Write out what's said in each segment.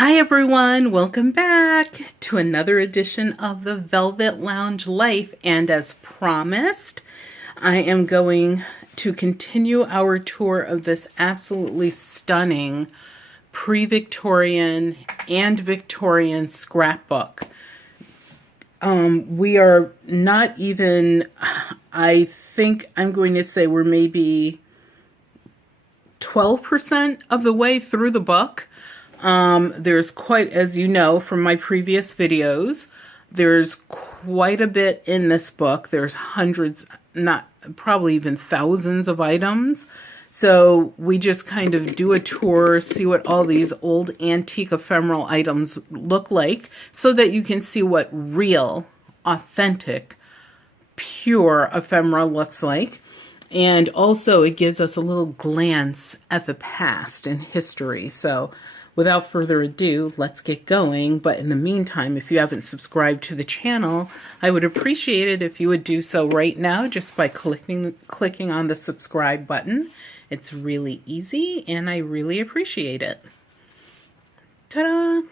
Hi everyone, welcome back to another edition of the Velvet Lounge Life, and as promised, I am going to continue our tour of this absolutely stunning pre-Victorian and Victorian scrapbook. We are not even, I think I'm going to say we're maybe 12% of the way through the book. There's quite, as you know from my previous videos, there's quite a bit in this book. There's hundreds, not probably even thousands of items. So we just kind of do a tour, see what all these old antique ephemeral items look like, so that you can see what real, authentic, pure ephemera looks like. And also it gives us a little glance at the past and history. So without further ado, let's get going. But in the meantime, if you haven't subscribed to the channel, I would appreciate it if you would do so right now just by clicking on the subscribe button. It's really easy and I really appreciate it. Ta-da!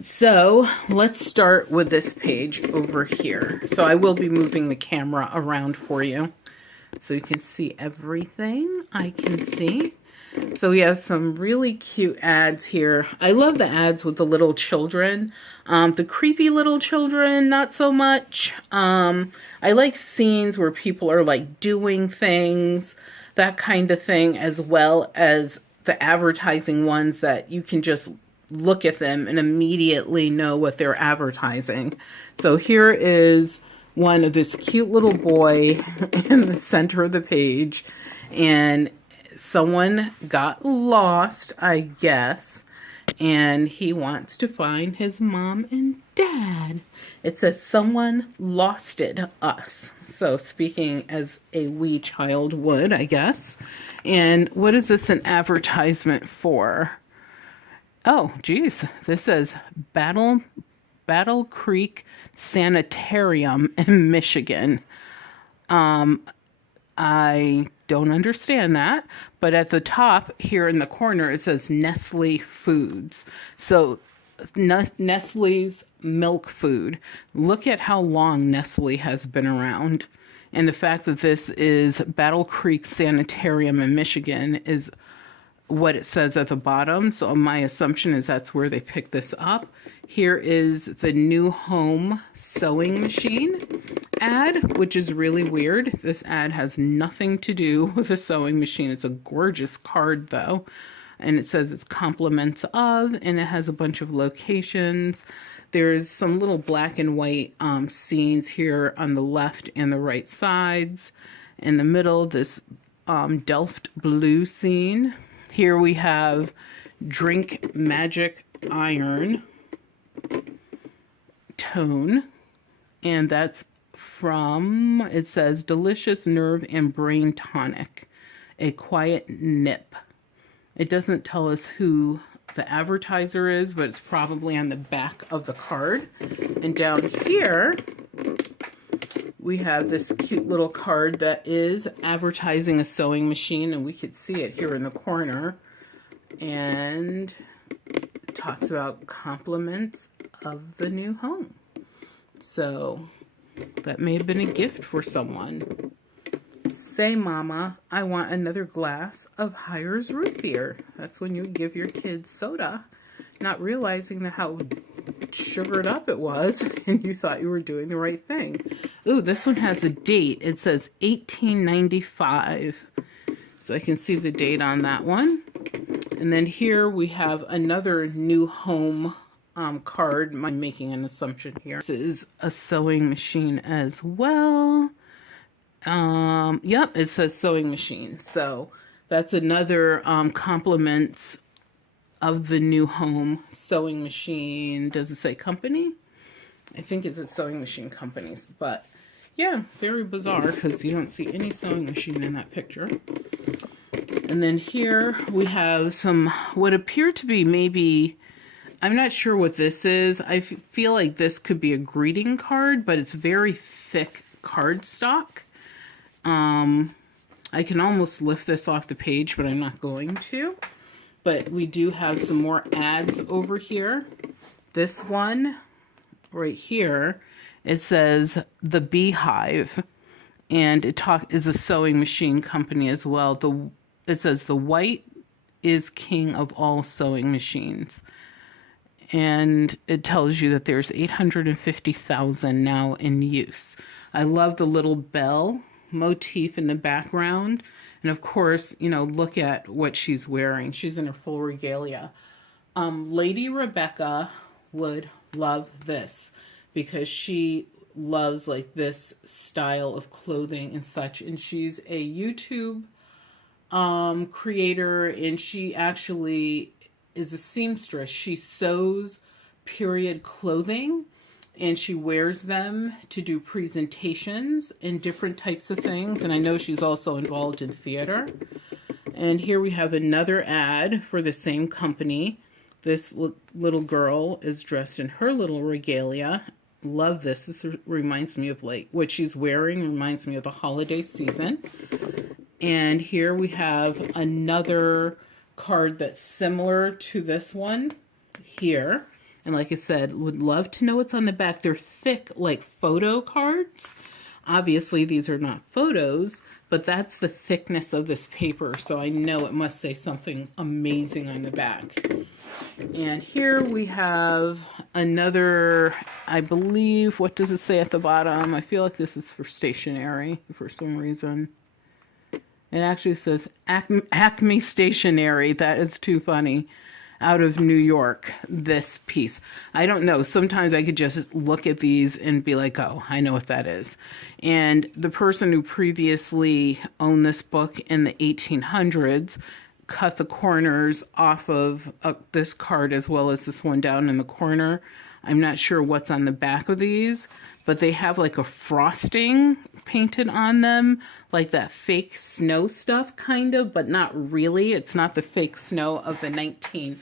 So let's start with this page over here. So I will be moving the camera around for you so you can see everything I can see. So we have some really cute ads here. I love the ads with the little children. The creepy little children, not so much. I like scenes where people are like doing things, that kind of thing, as well as the advertising ones that you can just look at them and immediately know what they're advertising. So here is one of this cute little boy in the center of the page, and someone got lost, I guess, and he wants to find his mom and dad. It says someone losted us. So speaking as a wee child would, I guess. And what is this an advertisement for? Oh, geez. This says Battle Creek Sanitarium in Michigan. I don't understand that, but at the top here in the corner it says Nestle Foods. So Nestle's milk food. Look at how long Nestle has been around. And the fact that this is Battle Creek Sanitarium in Michigan is what it says at the bottom. So my assumption is that's where they picked this up. Here is the new home sewing machine ad, which is really weird. This ad has nothing to do with a sewing machine. It's a gorgeous card though. And it says it's compliments of, and it has a bunch of locations. There's some little black and white scenes here on the left and the right sides. In the middle, this Delft blue scene. Here we have Drink Magic Iron Tone, and that's from, it says Delicious Nerve and Brain Tonic, a quiet nip. It doesn't tell us who the advertiser is, but it's probably on the back of the card. And down here we have this cute little card that is advertising a sewing machine, and we could see it here in the corner. And it talks about compliments of the new home. So that may have been a gift for someone. Say, Mama, I want another glass of Hires root beer. That's when you give your kids soda, not realizing that how sugared up it was, and you thought you were doing the right thing. Ooh, this one has a date. It says 1895. So I can see the date on that one. And then here we have another new home card. I'm making an assumption here. This is a sewing machine as well. Yep, it says sewing machine. So that's another compliments of the new home sewing machine. Does it say company? I think it's a sewing machine companies, but yeah, very bizarre because you don't see any sewing machine in that picture. And then here we have some what appear to be maybe, I'm not sure what this is. I feel like this could be a greeting card, but it's very thick cardstock. I can almost lift this off the page, but I'm not going to. but we do have some more ads over here. This one right here, it says the Beehive, and it is a sewing machine company as well. It says the white is king of all sewing machines. And it tells you that there's 850,000 now in use. I love the little bell motif in the background. And of course, you know, look at what she's wearing. She's in her full regalia. Lady Rebecca would love this because she loves like this style of clothing and such. And she's a YouTube creator, and she actually is a seamstress. She sews period clothing and she wears them to do presentations and different types of things. And I know she's also involved in theater. And here we have another ad for the same company. This little girl is dressed in her little regalia. Love this. This reminds me of like what she's wearing, reminds me of the holiday season. And here we have another card that's similar to this one here. And like I said, would love to know what's on the back. They're thick, like photo cards. Obviously, these are not photos, but that's the thickness of this paper. So I know it must say something amazing on the back. And here we have another, I believe, what does it say at the bottom? I feel like this is for stationery for some reason. It actually says Acme Stationery. That is too funny. Out of New York, this piece. I don't know. Sometimes I could just look at these and be like, oh, I know what that is. And the person who previously owned this book in the 1800s cut the corners off of this card as well as this one down in the corner. I'm not sure what's on the back of these, but they have like a frosting painted on them, like that fake snow stuff kind of, but not really. It's not the fake snow of the 1940s,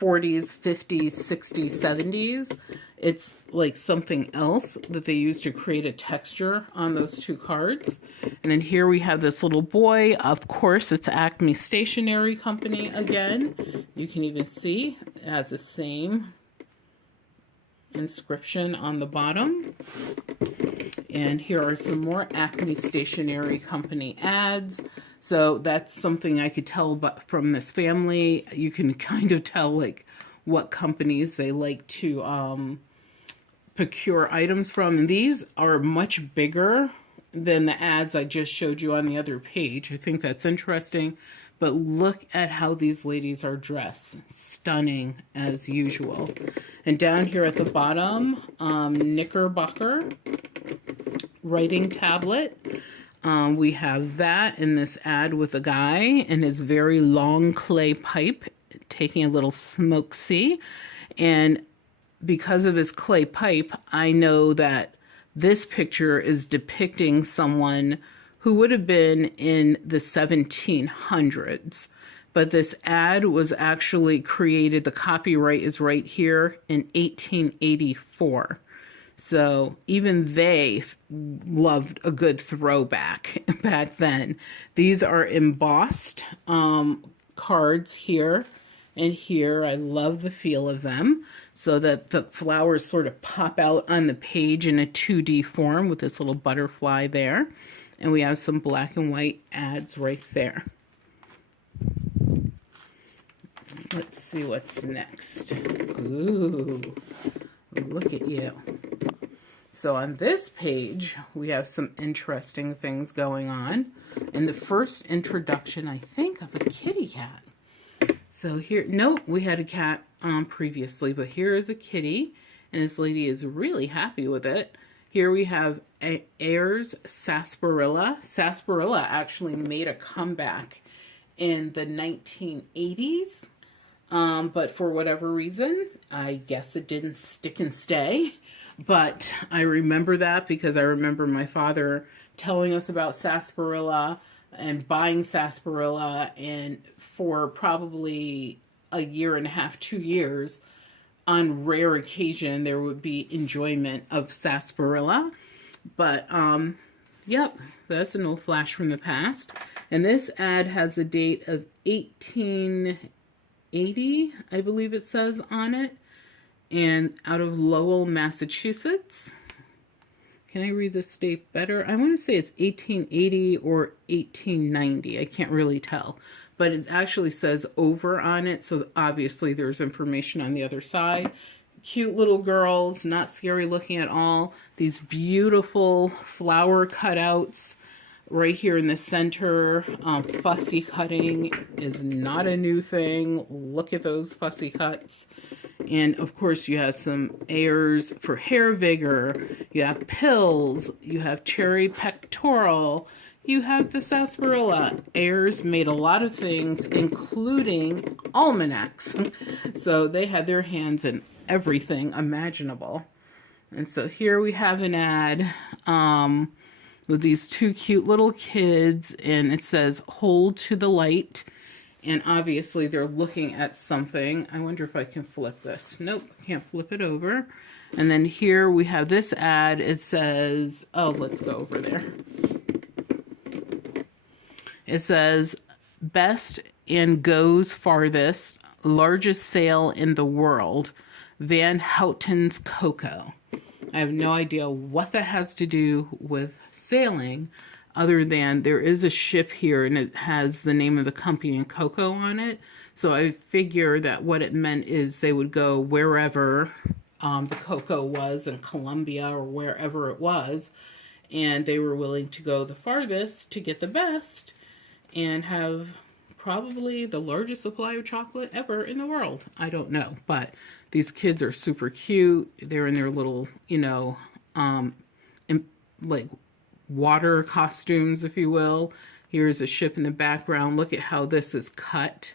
50s, 60s, 70s. It's like something else that they use to create a texture on those two cards. And then here we have this little boy. Of course, it's Acme Stationery Company again. You can even see it has the same inscription on the bottom. And here are some more Acme Stationery Company ads. So that's something I could tell about from this family. You can kind of tell like what companies they like to procure items from. And these are much bigger than the ads I just showed you on the other page. I think that's interesting. But look at how these ladies are dressed. Stunning as usual. And down here at the bottom, Knickerbocker writing tablet. We have that in this ad with a guy in his very long clay pipe taking a little smoke see. And because of his clay pipe, I know that this picture is depicting someone who would have been in the 1700s. But this ad was actually created, the copyright is right here, in 1884. So even they loved a good throwback back then. These are embossed cards here and here. I love the feel of them, so that the flowers sort of pop out on the page in a 2D form with this little butterfly there. And we have some black and white ads right there. Let's see what's next. Ooh, look at you. So on this page, we have some interesting things going on. And the first introduction, I think, of a kitty cat. So here, no, we had a cat previously, but here is a kitty. And this lady is really happy with it. Here we have Ayers Sarsaparilla. Sarsaparilla actually made a comeback in the 1980s, but for whatever reason, I guess it didn't stick and stay. But I remember that because I remember my father telling us about sarsaparilla and buying sarsaparilla, and for probably a year and a half, 2 years, on rare occasion, there would be enjoyment of sarsaparilla. But, yep, that's an old flash from the past. And this ad has a date of 18 1880, I believe it says on it, and out of Lowell, Massachusetts. Can I read the state better? I want to say it's 1880 or 1890. I can't really tell. But it actually says over on it, so obviously there's information on the other side. Cute little girls, not scary looking at all. These beautiful flower cutouts right here in the center. Fussy cutting is not a new thing. Look at those fussy cuts. And of course you have some airs for hair vigor, you have pills, you have cherry pectoral, you have the sarsaparilla. Airs made a lot of things, including almanacs. So they had their hands in everything imaginable. And so here we have an ad with these two cute little kids, and it says, "Hold to the light." And obviously they're looking at something. I wonder if I can flip this. Nope, can't flip it over. And then here we have this ad. It says, oh, let's go over there. It says, "Best and goes farthest, largest sale in the world, Van Houten's Cocoa." I have no idea what that has to do with sailing, other than there is a ship here and it has the name of the company and cocoa on it. So I figure that what it meant is they would go wherever the cocoa was, in Colombia or wherever it was, and they were willing to go the farthest to get the best and have probably the largest supply of chocolate ever in the world. I don't know, but these kids are super cute. They're in their little, you know, like water costumes, if you will. Here's a ship in the background. Look at how this is cut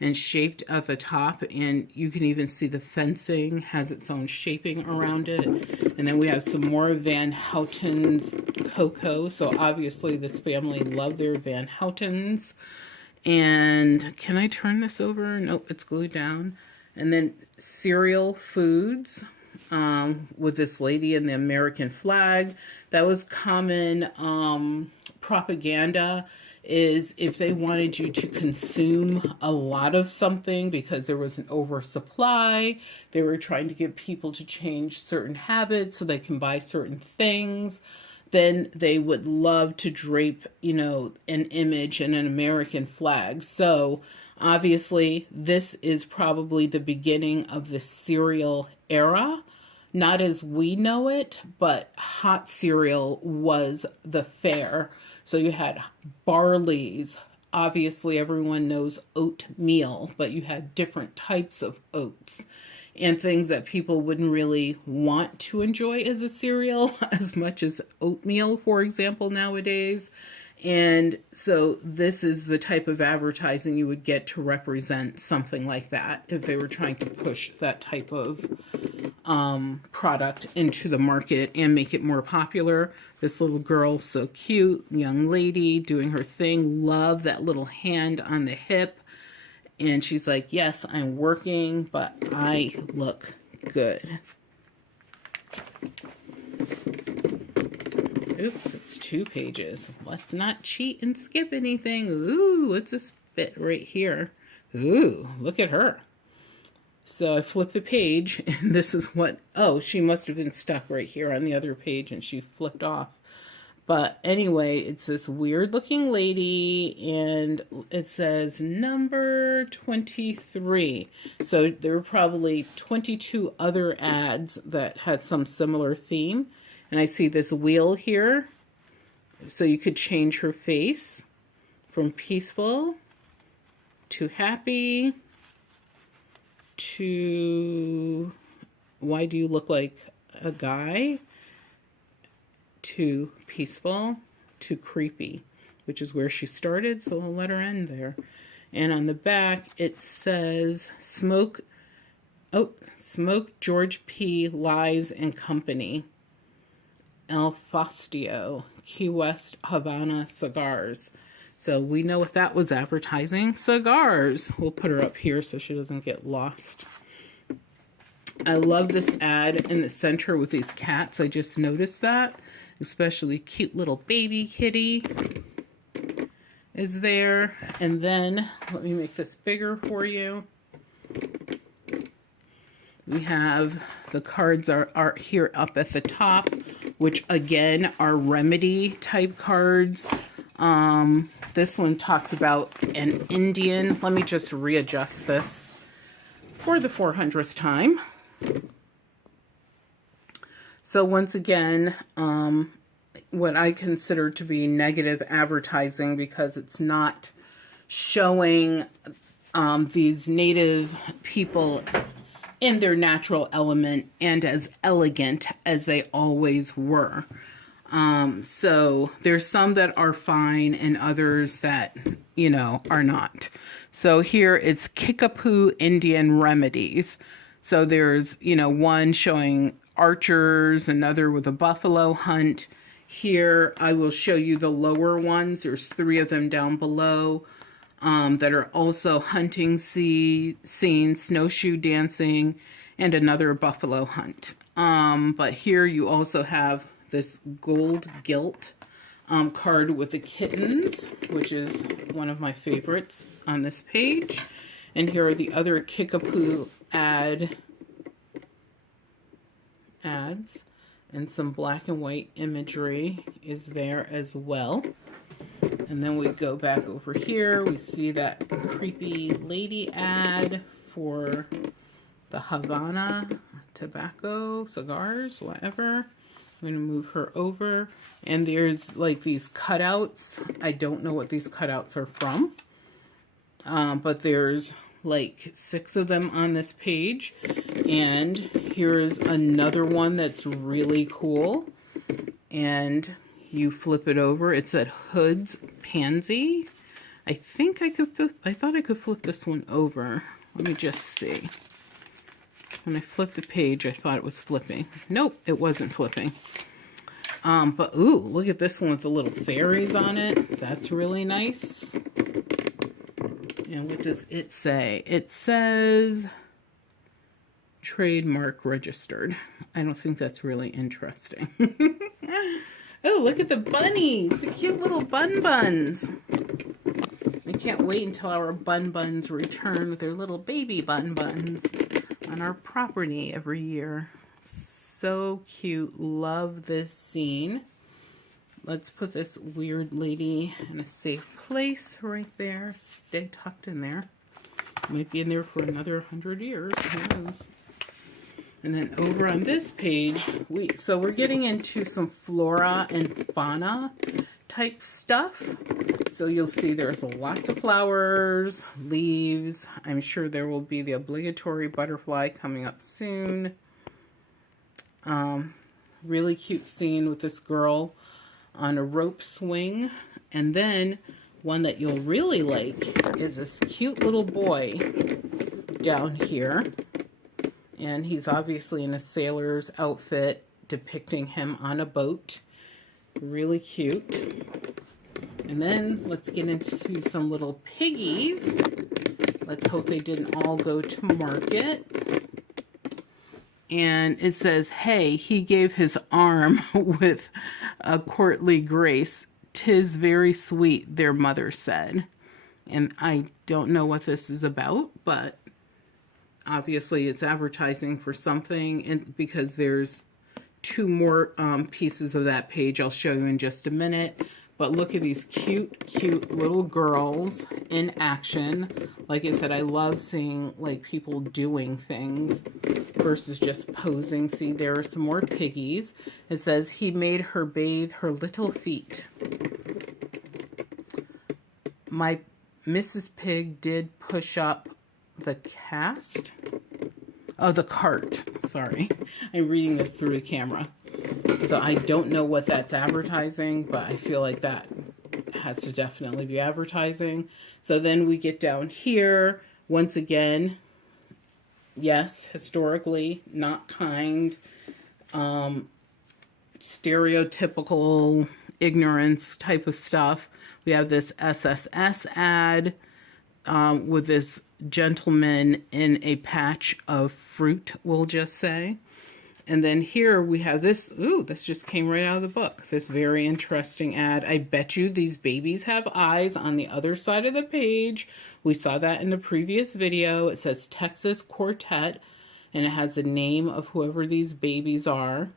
and shaped at the top, and you can even see the fencing has its own shaping around it. And then we have some more Van Houten's Cocoa. So obviously this family loved their Van Houtens. And can I turn this over? Nope, it's glued down. And then cereal foods. With this lady and the American flag. That was common propaganda, is if they wanted you to consume a lot of something because there was an oversupply, they were trying to get people to change certain habits so they can buy certain things, then they would love to drape, you know, an image and an American flag. So obviously this is probably the beginning of the cereal era. Not as we know it, but hot cereal was the fare. So you had barleys. Obviously, everyone knows oatmeal, but you had different types of oats and things that people wouldn't really want to enjoy as a cereal as much as oatmeal, for example, nowadays. And so this is the type of advertising you would get to represent something like that if they were trying to push that type of product into the market and make it more popular. This little girl, so cute, young lady doing her thing. Love that little hand on the hip. And she's like, yes, I'm working, but I look good. Oops, it's 2 pages. Let's not cheat and skip anything. Ooh, what's this bit right here? Ooh, look at her. So I flip the page, and this is what, oh, she must have been stuck right here on the other page, and she flipped off. But anyway, it's this weird-looking lady, and it says number 23. So there were probably 22 other ads that had some similar theme. And I see this wheel here, so you could change her face from peaceful to happy to why do you look like a guy to peaceful to creepy, which is where she started, so we'll let her end there. And on the back it says Smoke George P. Lies and Company, El Fastio, Key West, Havana cigars. So we know what that was advertising. Cigars. We'll put her up here so she doesn't get lost. I love this ad in the center with these cats. I just noticed that. Especially cute little baby kitty is there. And then, let me make this bigger for you. We have the cards are here up at the top, which again are remedy type cards. This one talks about an Indian. Let me just readjust this for the 400th time. So once again, what I consider to be negative advertising, because it's not showing these native people in their natural element and as elegant as they always were. So there's some that are fine and others that, you know, are not. So here it's Kickapoo Indian Remedies. So there's, you know, one showing archers, another with a buffalo hunt. Here I will show you the lower ones. There's 3 of them down below that are also hunting scenes, snowshoe dancing, and another buffalo hunt. But here you also have this gold gilt card with the kittens, which is one of my favorites on this page. And here are the other Kickapoo ads, and some black and white imagery is there as well. And then we go back over here, we see that creepy lady ad for the Havana tobacco, cigars, whatever. I'm going to move her over. And there's like these cutouts. I don't know what these cutouts are from. But there's like 6 of them on this page. And here's another one that's really cool. And you flip it over. It's at Hood's Pansy. I thought I could flip this one over. Let me just see. When I flipped the page, I thought it was flipping. Nope, it wasn't flipping. But ooh, look at this one with the little fairies on it. That's really nice. And what does it say? It says trademark registered. I don't think that's really interesting. Oh, look at the bunnies, the cute little buns. I can't wait until our buns return with their little baby buns on our property every year. So cute. Love this scene. Let's put this weird lady in a safe place right there. Stay tucked in there. Might be in there for another 100 years. Who knows? And then over on this page, so we're getting into some flora and fauna type stuff. So you'll see there's lots of flowers, leaves. I'm sure there will be the obligatory butterfly coming up soon. Really cute scene with this girl on a rope swing. And then one that you'll really like is this cute little boy down here. And he's obviously in a sailor's outfit, depicting him on a boat. Really cute. And then let's get into some little piggies. Let's hope they didn't all go to market. And it says, hey, he gave his arm with a courtly grace. 'Tis very sweet, their mother said. And I don't know what this is about, but obviously it's advertising for something, and because there's 2 more pieces of that page I'll show you in just a minute. But look at these cute little girls in action. Like I said, I love seeing like people doing things versus just posing. See, there are some more piggies. It says, he made her bathe her little feet. My Mrs. Pig did push up the cast. Oh, the cart. Sorry. I'm reading this through the camera. So I don't know what that's advertising, but I feel like that has to definitely be advertising. So then we get down here. Once again, yes, historically, not kind. Stereotypical ignorance type of stuff. We have this SSS ad with this gentleman in a patch of fruit, we'll just say. And then here we have this. Ooh, this just came right out of the book. This very interesting ad. I bet you these babies have eyes on the other side of the page. We saw that in the previous video. It says Texas Quartet, and it has the name of whoever these babies are.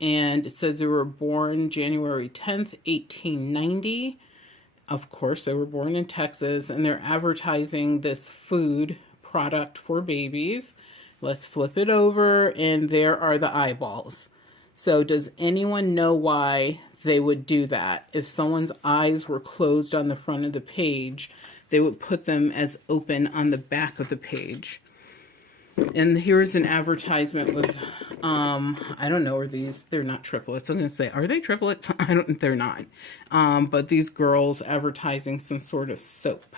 And it says they were born January 10th, 1890. Of course, they were born in Texas, and they're advertising this food product for babies. Let's flip it over, and there are the eyeballs. So does anyone know why they would do that? If someone's eyes were closed on the front of the page, they would put them as open on the back of the page. And here's an advertisement with, I don't know, are these, they're not triplets. I'm going to say, are they triplets? They're not. But these girls advertising some sort of soap.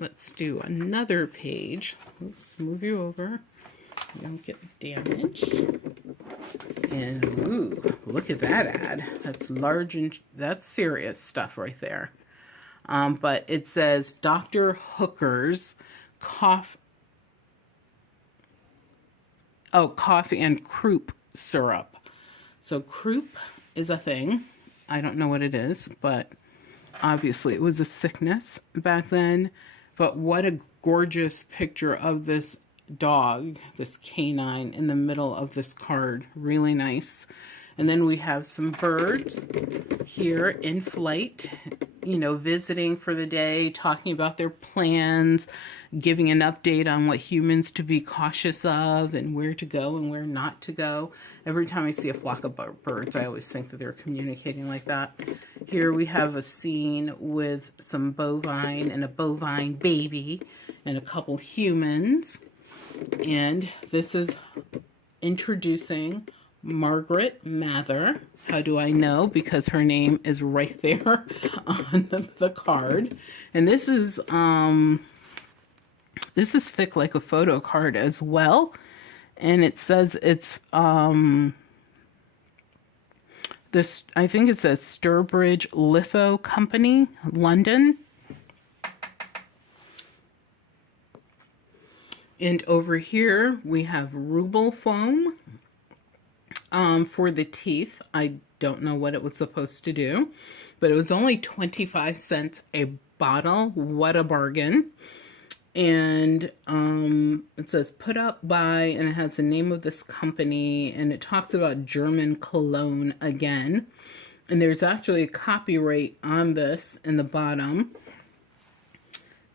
Let's do another page. Oops, move you over. You don't get damaged. And ooh, look at that ad. That's large and that's serious stuff right there. But it says Dr. Hooker's coffee and croup syrup. So croup is a thing. I don't know what it is, but obviously it was a sickness back then. But what a gorgeous picture of this dog, this canine in the middle of this card. Really nice. And then we have some birds here in flight, you know, visiting for the day, talking about their plans, giving an update on what humans to be cautious of and where to go and where not to go. Every time I see a flock of birds, I always think that they're communicating like that. Here we have a scene with some bovine and a bovine baby and a couple humans. And this is introducing Margaret Mather. How do I know? Because her name is right there on the card. And this is thick like a photo card as well. And it says it's this, I think it says Sturbridge Litho Company, London. And over here we have ruble foam for the teeth. I don't know what it was supposed to do, but it was only 25 cents a bottle. What a bargain. And it says put up by, and it has the name of this company, and it talks about German cologne again. And there's actually a copyright on this in the bottom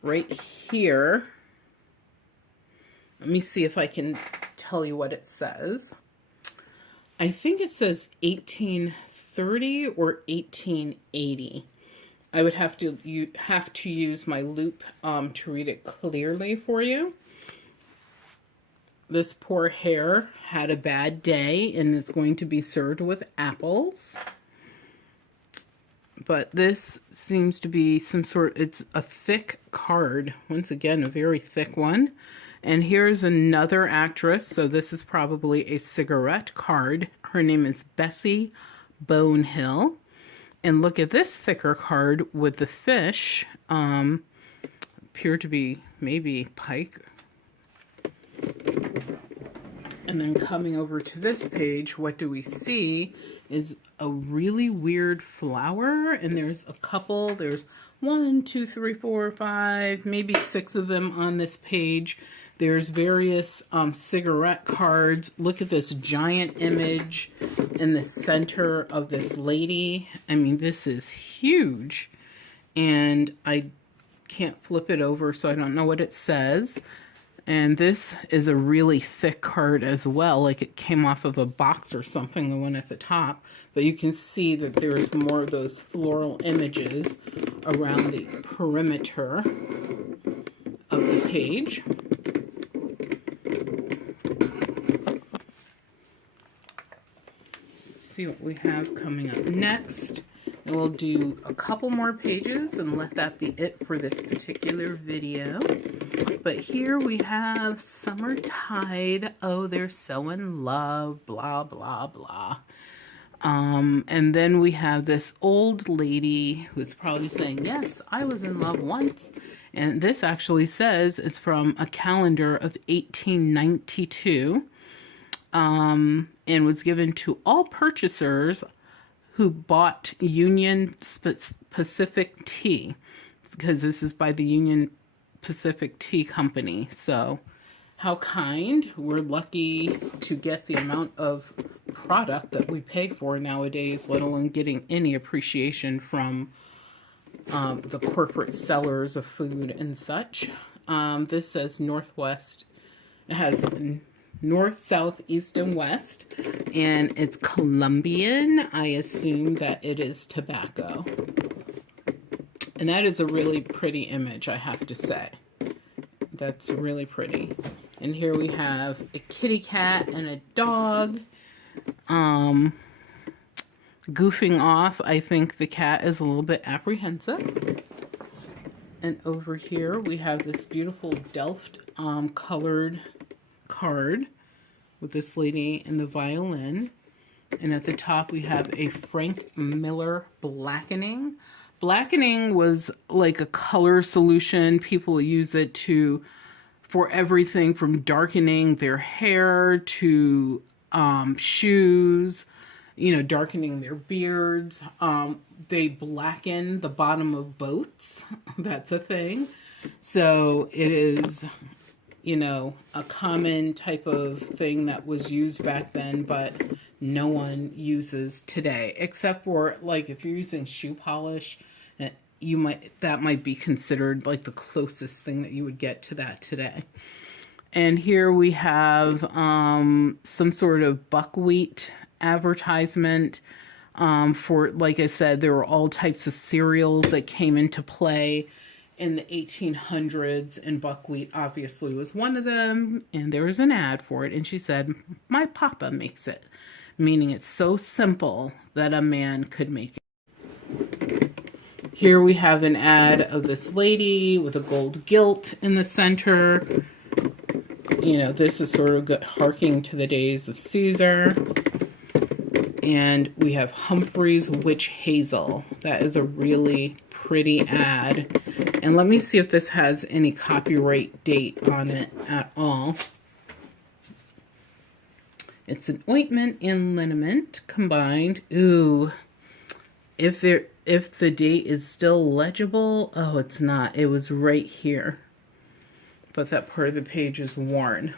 right here. Let me see if I can tell you what it says. I think it says 1830 or 1880. I would have to use my loop to read it clearly for you. This poor hare had a bad day and is going to be served with apples. But this seems to be some sort, it's a thick card. Once again, a very thick one. And here's another actress. So this is probably a cigarette card. Her name is Bessie Bonehill. And look at this thicker card with the fish. Appear to be maybe pike. And then coming over to this page, what do we see is a really weird flower. And there's a couple, there's 1, 2, 3, 4, 5, maybe 6 of them on this page. There's various cigarette cards. Look at this giant image in the center of this lady. I mean, this is huge. And I can't flip it over, so I don't know what it says. And this is a really thick card as well, like it came off of a box or something, the one at the top. But you can see that there's more of those floral images around the perimeter of the page. See what we have coming up next. And we'll do a couple more pages and let that be it for this particular video. But here we have Summertide. Oh, they're so in love, blah, blah, blah. And then we have this old lady who's probably saying, yes, I was in love once. And this actually says it's from a calendar of 1892, and was given to all purchasers who bought Union Pacific Tea, because this is by the Union Pacific Tea Company. So how kind. We're lucky to get the amount of product that we pay for nowadays, let alone getting any appreciation from the corporate sellers of food and such. This says Northwest. It has North, South, East, and West, and it's Colombian. I assume that it is tobacco. And that is a really pretty image, I have to say. That's really pretty. And here we have a kitty cat and a dog. Goofing off. I think the cat is a little bit apprehensive. And over here we have this beautiful Delft colored card with this lady and the violin. And at the top we have a Frank Miller blackening. Blackening was like a color solution. People use it for everything from darkening their hair to shoes, darkening their beards. They blacken the bottom of boats. That's a thing. So it is, a common type of thing that was used back then, but no one uses today, except for like if you're using shoe polish, that might be considered like the closest thing that you would get to that today. And here we have some sort of buckwheat advertisement for, like I said, there were all types of cereals that came into play in the 1800s, and buckwheat obviously was one of them. And there was an ad for it, and she said, "My papa makes it," meaning it's so simple that a man could make it. Here we have an ad of this lady with a gold gilt in the center. This is sort of harking to the days of Caesar. And we have Humphrey's Witch Hazel. That is a really pretty ad. And let me see if this has any copyright date on it at all. It's an ointment and liniment combined. Ooh. If the date is still legible, oh, it's not. It was right here. But that part of the page is worn.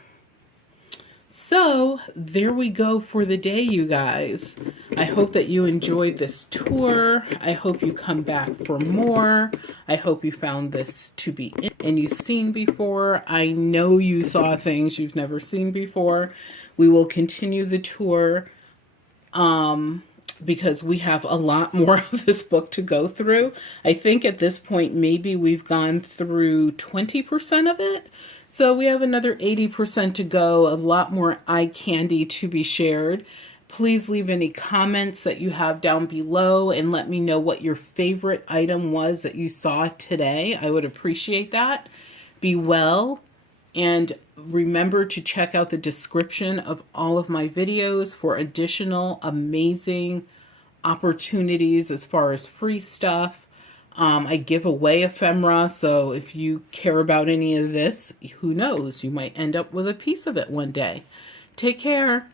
So there we go for the day, you guys. I hope that you enjoyed this tour. I hope you come back for more. I hope you found this to be and you've seen before. I know you saw things you've never seen before. We will continue the tour because we have a lot more of this book to go through. I think at this point maybe we've gone through 20% of it. So we have another 80% to go, a lot more eye candy to be shared. Please leave any comments that you have down below and let me know what your favorite item was that you saw today. I would appreciate that. Be well, and remember to check out the description of all of my videos for additional amazing opportunities as far as free stuff. I give away ephemera, so if you care about any of this, who knows, you might end up with a piece of it one day. Take care.